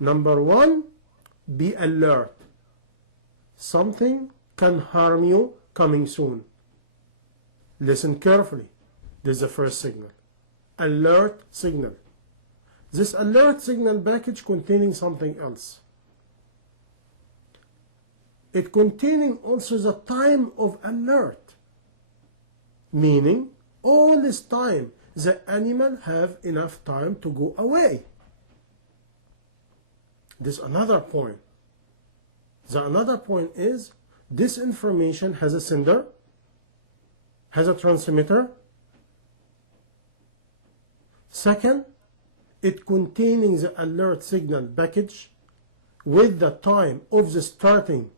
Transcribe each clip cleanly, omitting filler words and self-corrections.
Number one, be alert. Something can harm you coming soon. Listen carefully. This is the first signal. Alert signal. This alert signal package containing something else. It containing also the time of alert. Meaning, all this time, the animal have enough time to go away. This another point. The another point is, this information has a sender, has a transmitter. Second, it containing the alert signal package with the time of the starting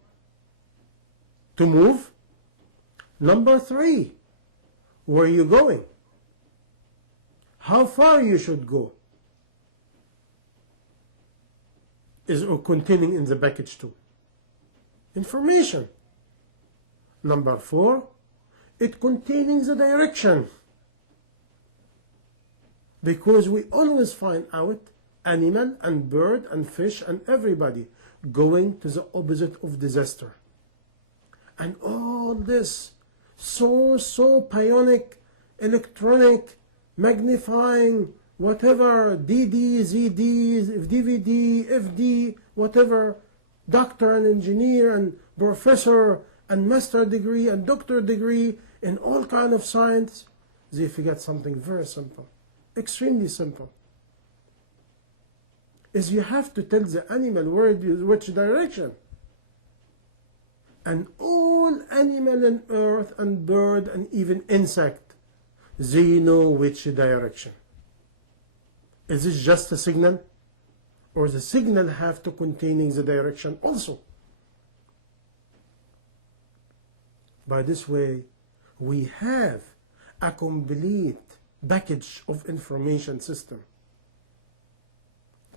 to move. Number three, where are you going? How far you should go is containing in the package too. Information. Number four, it containing the direction. Because we always find out animal and bird and fish and everybody going to the opposite of disaster. And all this so bionic, electronic, magnifying, whatever, DD, ZD, DVD, FD, whatever, doctor and engineer and professor and master degree and doctor degree in all kind of science, they forget something very simple, extremely simple. Is you have to tell the animal which direction. And all animal on earth and bird and even insect, they know which direction. Is this just a signal? Or the signal have to containing the direction also? By this way, we have a complete package of information system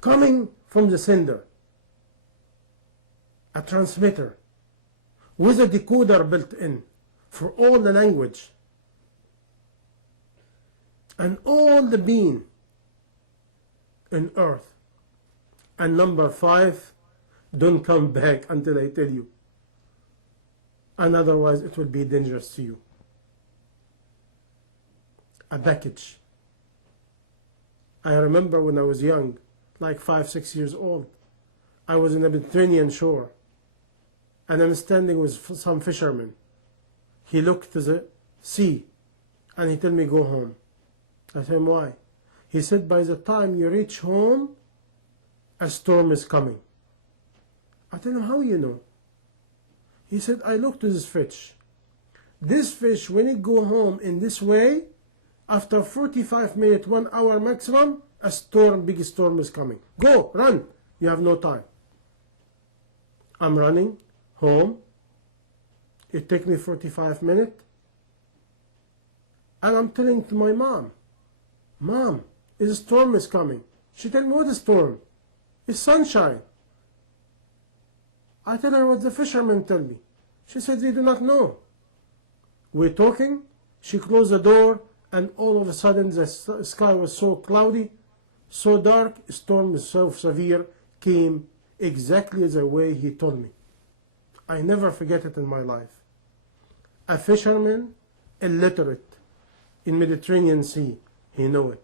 coming from the sender, a transmitter with a decoder built in for all the language and all the being in earth. And number five, don't come back until I tell you, and otherwise it will be dangerous to you. A package. I remember when I was young, like 5, 6 years old, I was in the Mediterranean shore and I'm standing with some fishermen. He looked to the sea and he told me, go home. I said, why? He said, by the time you reach home, a storm is coming. I tell him, how you know? He said, I looked to this fish. This fish, when it go home in this way, after 45 minutes, 1 hour maximum, a storm, big storm is coming. Go, run. You have no time. I'm running home. It take me 45 minutes. And I'm telling to my mom, Mom, a storm is coming. She tell me, what is storm? It's sunshine. I tell her what the fishermen tell me. She said, they do not know. We're talking. She closed the door, and all of a sudden the sky was so cloudy, so dark, storm is so severe, came exactly the way he told me. I never forget it in my life. A fisherman, illiterate, in Mediterranean Sea, he know it.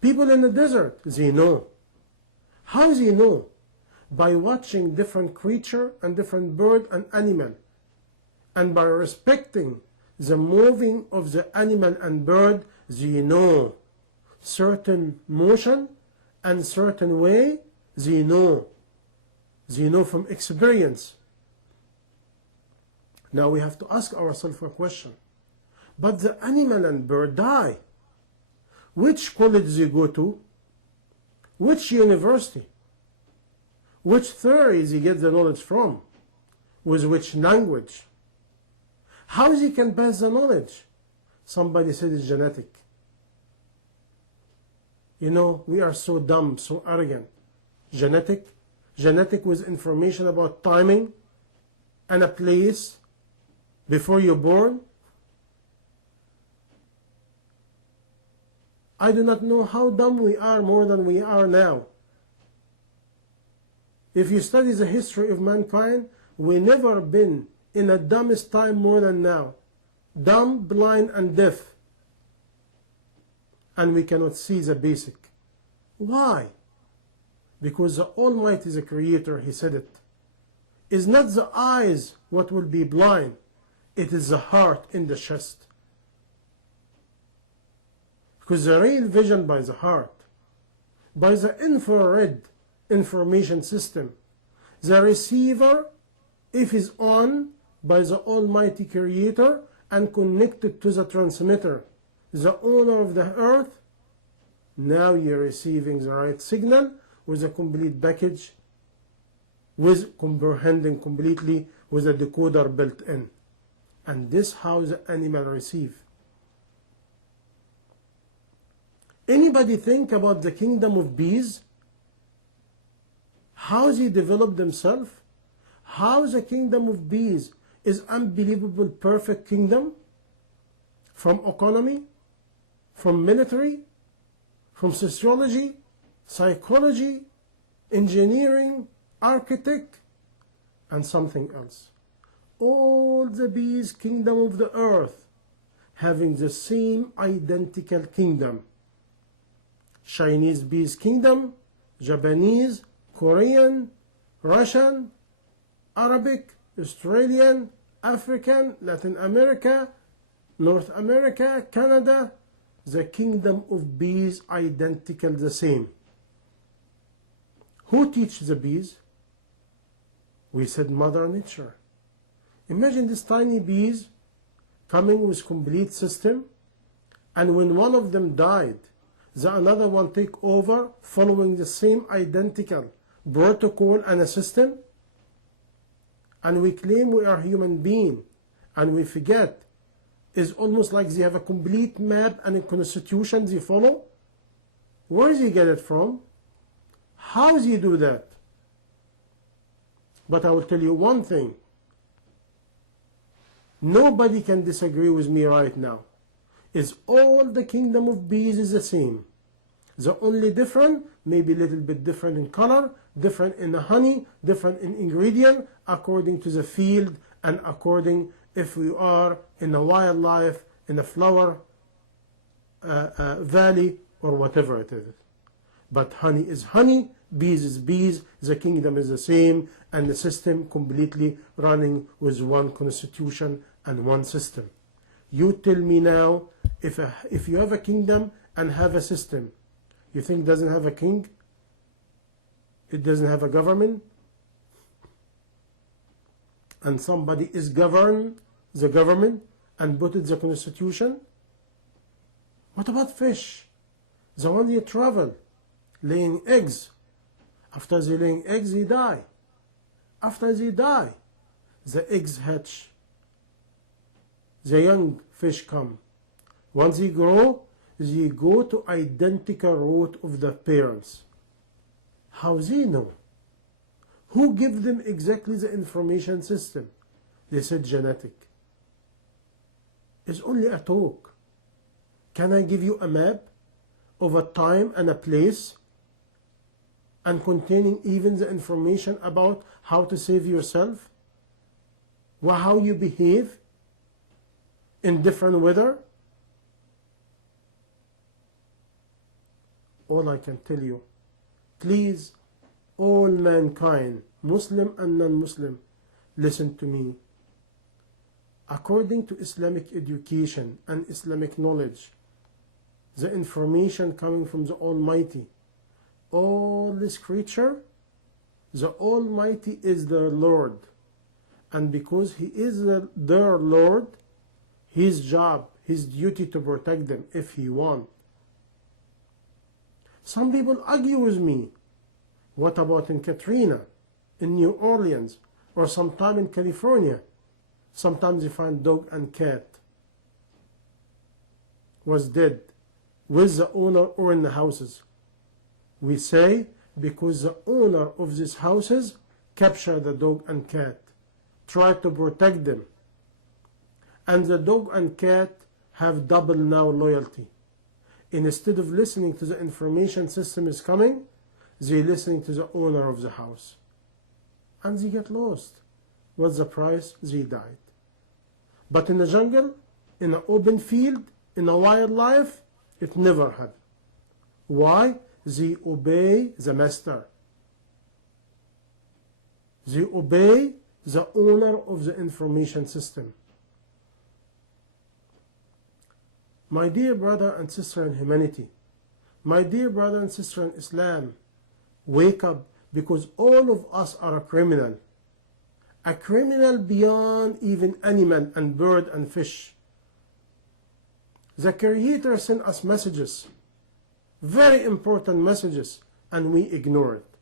People in the desert, they know. How they know? By watching different creature and different bird and animal, and by respecting the moving of the animal and bird, they know certain motion and certain way. They know from experience. Now we have to ask ourselves a question. But the animal and bird die. Which college they go to? Which university? Which theory they get the knowledge from? With which language? How they can pass the knowledge? Somebody said it's genetic. You know, we are so dumb, so arrogant. Genetic with information about timing and a place before you're born. I do not know how dumb we are more than we are now. If you study the history of mankind, we never been in a dumbest time more than now. Dumb, blind, and deaf. And we cannot see the basic. Why? Because the Almighty, the Creator, He said it. It's not the eyes what will be blind. It is the heart in the chest. Because the real vision by the heart, by the infrared information system, the receiver, if is on by the Almighty Creator and connected to the transmitter, the owner of the earth, now you're receiving the right signal with a complete package, with comprehending completely with a decoder built in. And this how the animal receive. Anybody think about the kingdom of bees? How they develop themselves? How the kingdom of bees is unbelievable perfect kingdom? From economy, from military, from sociology, psychology, engineering, architect, and something else. All the bees kingdom of the earth having the same identical kingdom. Chinese bees kingdom, Japanese, Korean, Russian, Arabic, Australian, African, Latin America, North America, Canada, the kingdom of bees identical the same. Who teaches the bees? We said Mother Nature. Imagine these tiny bees coming with complete system, and when one of them died, the another one take over following the same identical protocol and a system, and we claim we are human being, and we forget it's almost like they have a complete map and a constitution they follow. Where do they get it from? How do you do that? But I will tell you one thing. Nobody can disagree with me right now. Is all the kingdom of bees is the same. The only different, maybe a little bit different in color, different in the honey, different in ingredient, according to the field and according if we are in a wildlife, in a flower valley, or whatever it is. But honey is honey, bees is bees, the kingdom is the same, and the system completely running with one constitution and one system. You tell me now, if you have a kingdom and have a system, you think it doesn't have a king? It doesn't have a government? And somebody is govern the government and put it the constitution? What about fish? The one they travel, laying eggs. After they laying eggs, they die. After they die, the eggs hatch. The young fish come. Once they grow, they go to identical route of the parents. How they know? Who give them exactly the information system? They said genetic. It's only a talk. Can I give you a map of a time and a place and containing even the information about how to save yourself? How you behave in different weather? All I can tell you, please, all mankind, Muslim and non-Muslim, listen to me. According to Islamic education and Islamic knowledge, the information coming from the Almighty, all this creature, the Almighty is their Lord. And because He is their Lord, His job, His duty to protect them if He wants. Some people argue with me. What about in Katrina, in New Orleans, or sometime in California? Sometimes you find dog and cat was dead with the owner or in the houses. We say because the owner of these houses captured the dog and cat, tried to protect them. And the dog and cat have double now loyalty. Instead of listening to the information system is coming, they're listening to the owner of the house. and they get lost. What's the price? They died. But in the jungle, in an open field, in a wildlife, it never happened. Why? They obey the master. They obey the owner of the information system. My dear brother and sister in humanity, my dear brother and sister in Islam, wake up, because all of us are a criminal beyond even animal and bird and fish. The Creator sent us messages, very important messages, and we ignore it.